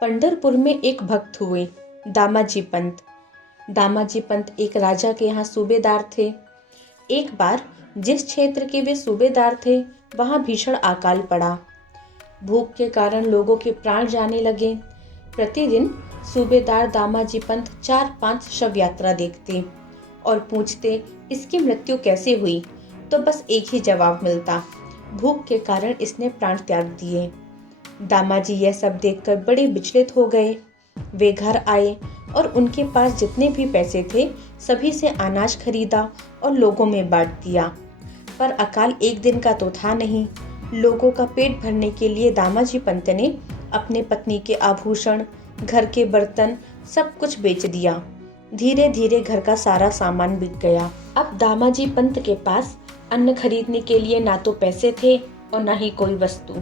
पंढरपुर में एक भक्त हुए, दामाजी पंत। दामाजी पंत एक राजा के यहाँ सूबेदार थे। एक बार जिस क्षेत्र के वे सूबेदार थे, वहाँ भीषण अकाल पड़ा। भूख के कारण लोगों के प्राण जाने लगे। प्रतिदिन सूबेदार दामाजी पंत 4-5 शव यात्रा देखते और पूछते, इसकी मृत्यु कैसे हुई? तो बस एक ही जवाब मिलता, भूख के कारण इसने प्राण त्याग दिए। दामाजी यह सब देखकर बड़े विचलित हो गए। वे घर आए और उनके पास जितने भी पैसे थे सभी से अनाज खरीदा और लोगों में बांट दिया। पर अकाल एक दिन का तो था नहीं। लोगों का पेट भरने के लिए दामाजी पंत ने अपने पत्नी के आभूषण, घर के बर्तन सब कुछ बेच दिया। धीरे धीरे घर का सारा सामान बिक गया। अब दामाजी पंत के पास अन्न खरीदने के लिए ना तो पैसे थे और ना ही कोई वस्तु।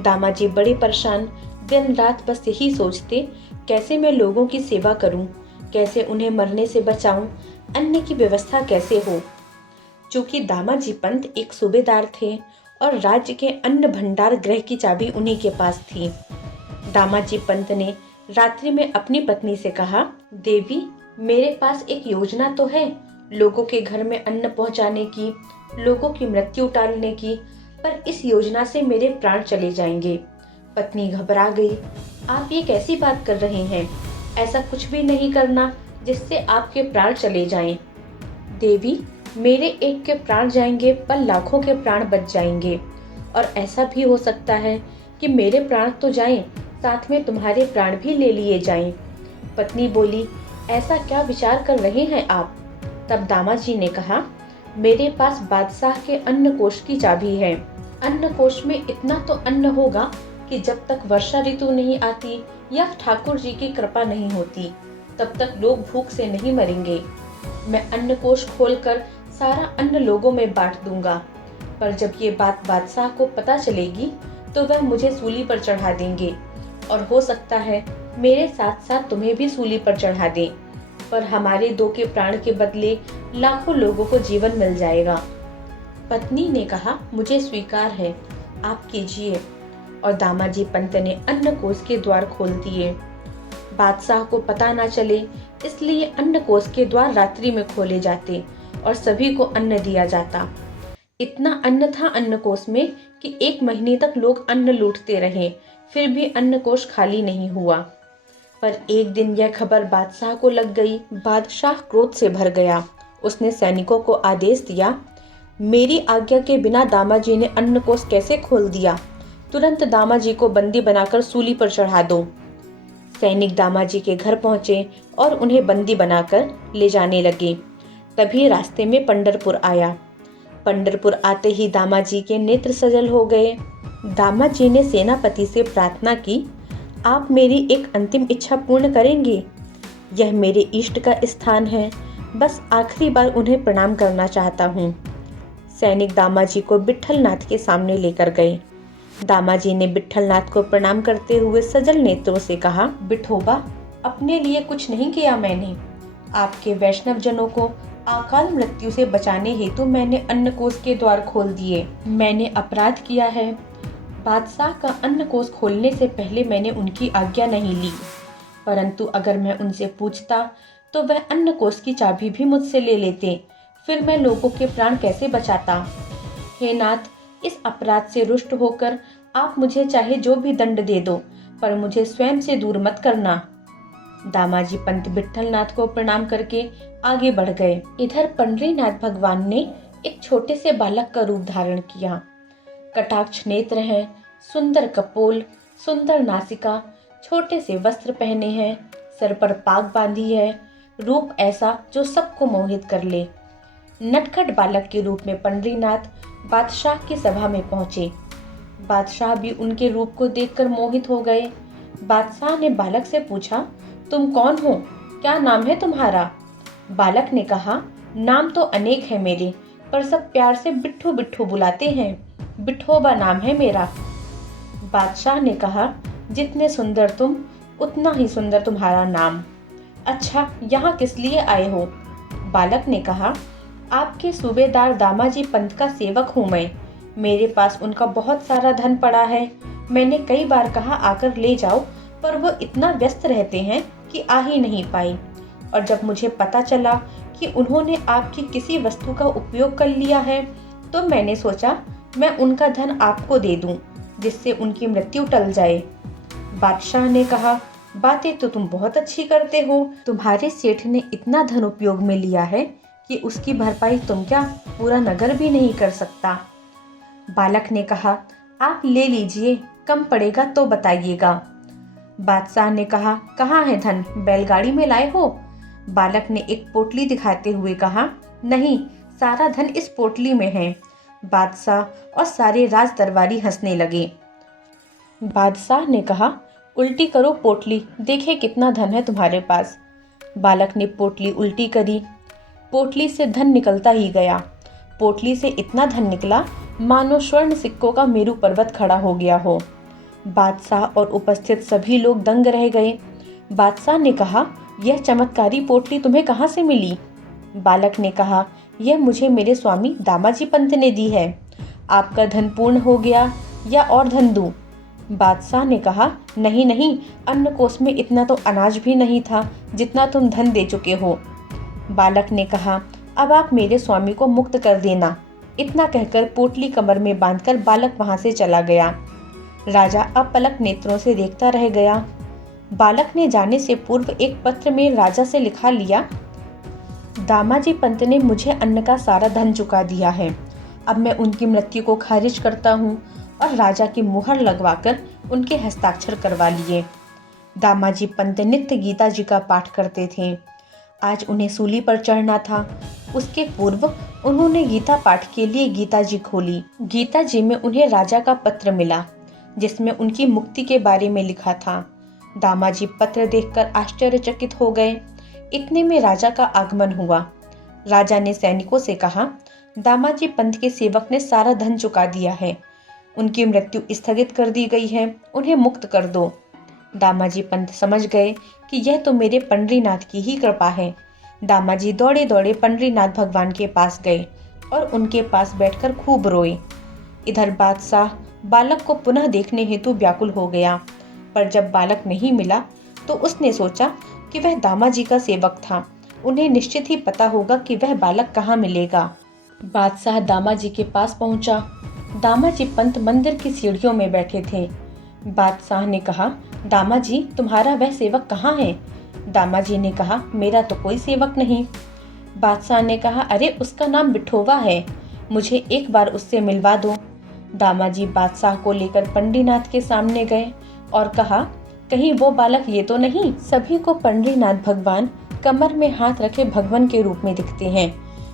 दामाजी बड़े परेशान, दिन रात बस यही सोचते, कैसे मैं लोगों की सेवा करूं, कैसे उन्हें मरने से बचाऊं, अन्न की व्यवस्था कैसे हो। चूंकि दामाजी पंत एक सूबेदार थे और राज्य के अन्न भंडार गृह की चाबी उन्हीं के पास थी। दामाजी पंत ने रात्रि में अपनी पत्नी से कहा, देवी, मेरे पास एक योजना तो है, लोगों के घर में अन्न पहुंचाने की, लोगों की मृत्यु टालने की, पर इस योजना से मेरे प्राण चले जाएंगे। पत्नी घबरा गई। आप ये कैसी बात कर रहे हैं? ऐसा कुछ भी नहीं करना जिससे आपके प्राण चले जाएं। देवी, मेरे एक के प्राण जाएंगे पर लाखों के प्राण बच जाएंगे, और ऐसा भी हो सकता है कि मेरे प्राण तो जाएं, साथ में तुम्हारे प्राण भी ले लिए जाएं। पत्नी बोली, ऐसा क्या विचार कर रहे हैं आप? तब दामाजी ने कहा, मेरे पास बादशाह के अन्न कोष की चाबी है। अन्न कोष में इतना तो अन्न होगा कि जब तक वर्षा ऋतु नहीं आती या ठाकुर जी की कृपा नहीं होती, तब तक लोग भूख से नहीं मरेंगे। मैं अन्न कोष खोलकर सारा अन्न लोगों में बांट दूंगा, पर जब ये बात बादशाह को पता चलेगी तो वह मुझे सूली पर चढ़ा देंगे, और हो सकता है मेरे साथ साथ तुम्हें भी सूली पर चढ़ा दें, पर हमारे 2 के प्राण के बदले लाखों लोगों को जीवन मिल जाएगा। पत्नी ने कहा, मुझे स्वीकार है, आप कीजिए। और दामाजी पंत ने अन्न कोष के द्वार खोल दिए। बादशाह को पता न चले इसलिए अन्न कोष के द्वार रात्रि में खोले जाते और सभी को अन्न दिया जाता। इतना अन्न था अन्न कोष में कि 1 महीने तक लोग अन्न लूटते रहे, फिर भी अन्न कोष खाली नहीं हुआ। पर एक दिन यह खबर बादशाह को लग गई। बादशाह क्रोध से भर गया। उसने सैनिकों को आदेश दिया, मेरी आज्ञा के बिना दामाजी ने अन्न कोष कैसे खोल दिया? तुरंत दामाजी को बंदी बनाकर सूली पर चढ़ा दो। सैनिक दामाजी के घर पहुंचे और उन्हें बंदी बनाकर ले जाने लगे। तभी रास्ते में पंढरपुर आया। पंढरपुर आते ही दामाजी के नेत्र सजल हो गए। दामाजी ने सेनापति से प्रार्थना की, आप मेरी एक अंतिम इच्छा पूर्ण करेंगे? यह मेरे इष्ट का स्थान है, बस आखिरी बार उन्हें प्रणाम करना चाहता हूँ। सैनिक दामाजी को विट्ठलनाथ के सामने लेकर गए। दामाजी ने विट्ठलनाथ को प्रणाम करते हुए सजल नेत्रों से कहा, विठोबा, अपने लिए कुछ नहीं किया मैंने। आपके वैष्णव जनों को अकाल मृत्यु से बचाने हेतु मैंने अन्न कोष के द्वार खोल दिए। मैंने अपराध किया है। बादशाह का अन्न कोष खोलने से पहले मैंने उनकी आज्ञा नहीं ली, परंतु अगर मैं उनसे पूछता तो वह अन्न कोष की चाबी भी मुझसे ले लेते, फिर मैं लोगों के प्राण कैसे बचाता? हे नाथ, इस अपराध से रुष्ट होकर आप मुझे चाहे जो भी दंड दे दो, पर मुझे स्वयं से दूर मत करना। दामाजी पंत विट्ठलनाथ को प्रणाम करके आगे बढ़ गए। इधर पंढरीनाथ भगवान ने एक छोटे से बालक का रूप धारण किया। कटाक्ष नेत्र हैं, सुंदर कपोल, सुंदर नासिका, छोटे से वस्त्र पहने हैं, सर पर पाग बांधी है, रूप ऐसा जो सबको मोहित कर ले। नटखट बालक के रूप में पंढरीनाथ बादशाह की सभा में पहुंचे। बादशाह भी उनके रूप को देखकर मोहित हो गए। बादशाह ने बालक से पूछा, तुम कौन हो? क्या नाम है तुम्हारा? बालक ने कहा, नाम तो अनेक है मेरे, पर सब प्यार से बिट्ठू बिट्ठू बुलाते हैं। बिठोबा नाम है मेरा। बादशाह ने कहा, जितने सुंदर तुम, उतना ही सुंदर तुम्हारा नाम। अच्छा, यहाँ किस लिए आए हो? बालक ने कहा, आपके सूबेदार दामाजी पंत का सेवक हूँ मैं। मेरे पास उनका बहुत सारा धन पड़ा है। मैंने कई बार कहा आकर ले जाओ, पर वो इतना व्यस्त रहते हैं कि आ ही नहीं पाई। और जब मुझे पता चला कि उन्होंने आपकी किसी वस्तु का उपयोग कर लिया है, तो मैंने सोचा मैं उनका धन आपको दे दूं, जिससे उनकी मृत्यु टल जाए। बादशाह ने कहा, बातें तो तुम बहुत अच्छी करते हो। तुम्हारे सेठ ने इतना धन उपयोग में लिया है कि उसकी भरपाई तुम क्या, पूरा नगर भी नहीं कर सकता। बालक ने कहा, आप ले लीजिए, कम पड़ेगा तो बताइएगा। बादशाह ने कहा, कहाँ है धन, बैलगाड़ी में लाए हो? बालक ने एक पोटली दिखाते हुए कहा, नहीं, सारा धन इस पोटली में है। बादशाह और सारे राज दरबारी हंसने लगे। बादशाह ने कहा, उल्टी करो पोटली, देखे कितना धन है तुम्हारे पास। बालक ने पोटली उल्टी करी। पोटली से धन निकलता ही गया। पोटली से इतना धन निकला मानो स्वर्ण सिक्कों का मेरू पर्वत खड़ा हो गया हो। बादशाह और उपस्थित सभी लोग दंग रह गए। बादशाह ने कहा, यह चमत्कारी पोटली तुम्हें कहाँ से मिली? बालक ने कहा, यह मुझे मेरे स्वामी दामाजी पंत ने दी है। आपका धन पूर्ण हो गया या और धन दूं? बादशाह ने कहा, नहीं नहीं, अन्नकोष में इतना तो अनाज भी नहीं था जितना तुम धन दे चुके हो। बालक ने कहा, अब आप मेरे स्वामी को मुक्त कर देना। इतना कहकर पोटली कमर में बांधकर बालक वहां से चला गया। राजा अपलक नेत्रों से देखता रह गया। बालक ने जाने से पूर्व एक पत्र में राजा से लिखा लिया, दामाजी पंत ने मुझे अन्न का सारा धन चुका दिया है। अब मैं उनकी मृत्यु को खारिज करता हूँ, और राजा की मुहर लगवाकर उनके हस्ताक्षर करवा लिए। दामाजी पंत नित्य गीता जी का पाठ करते थे। आज उन्हें सूली पर चढ़ना था। उसके पूर्व उन्होंने गीता पाठ के लिए गीता जी खोली। गीता जी में उन्हें राजा का पत्र मिला, जिसमें उनकी मुक्ति के बारे में लिखा था। दामाजी पत्र देखकर आश्चर्यचकित हो गए। इतने में राजा का आगमन हुआ। राजा ने सैनिकों से कहा, दामाजी पंत के सेवक ने सारा धन चुका दिया है। उनकी मृत्यु स्थगित कर दी गई है, उन्हें मुक्त कर दो। दामाजी पंत समझ गए कि यह तो मेरे पंडरीनाथ की ही कृपा है। दामाजी दौड़े दौड़े पंडरीनाथ भगवान के पास गए और उनके पास बैठकर खूब रोए। इधर बादशाह बालक को पुनः देखने हेतु व्याकुल हो गया, पर जब बालक नहीं मिला तो उसने सोचा कि वह दामाजी का सेवक था। उन्हें निश्चित ही पता होगा कि वह बालक कहाँ मिलेगा। बादशाह दामाजी के पास पहुंचा। दामाजी पंत मंदिर की सीढ़ियों में बैठे थे। बादशाह ने कहा, दामाजी, तुम्हारा वह सेवक कहाँ है? दामाजी ने कहा, मेरा तो कोई सेवक नहीं। बादशाह ने कहा, अरे उसका नाम बिठोवा है, मुझे एक बार उससे मिलवा दो। दामाजी बादशाह को लेकर पंडरीनाथ के सामने गए और कहा, कहीं वो बालक ये तो नहीं? सभी को पंडरीनाथ भगवान कमर में हाथ रखे भगवान के रूप में दिखते हैं,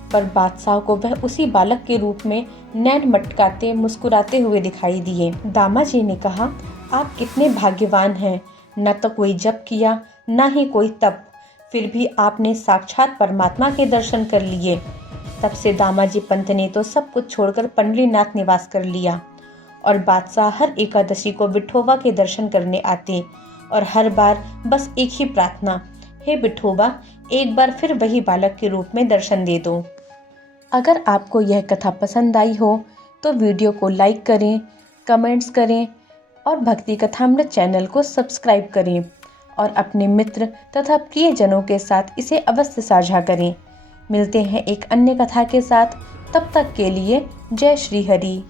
पर बादशाह को वह उसी बालक के रूप में नैन मटकाते मुस्कुराते हुए दिखाई दिए। दामाजी ने कहा, आप कितने भाग्यवान हैं, न तो कोई जप किया न ही कोई तप, फिर भी आपने साक्षात परमात्मा के दर्शन कर लिए। तब से दामाजी पंत ने तो सब कुछ छोड़कर पंडरीनाथ निवास कर लिया, और बादशाह हर एकादशी को विठोबा के दर्शन करने आते, और हर बार बस एक ही प्रार्थना, हे विठोबा, एक बार फिर वही बालक के रूप में दर्शन दे दो। अगर आपको यह कथा पसंद आई हो तो वीडियो को लाइक करें, कमेंट्स करें और भक्ति कथामृत चैनल को सब्सक्राइब करें, और अपने मित्र तथा प्रियजनों के साथ इसे अवश्य साझा करें। मिलते हैं एक अन्य कथा के साथ, तब तक के लिए जय श्री हरि।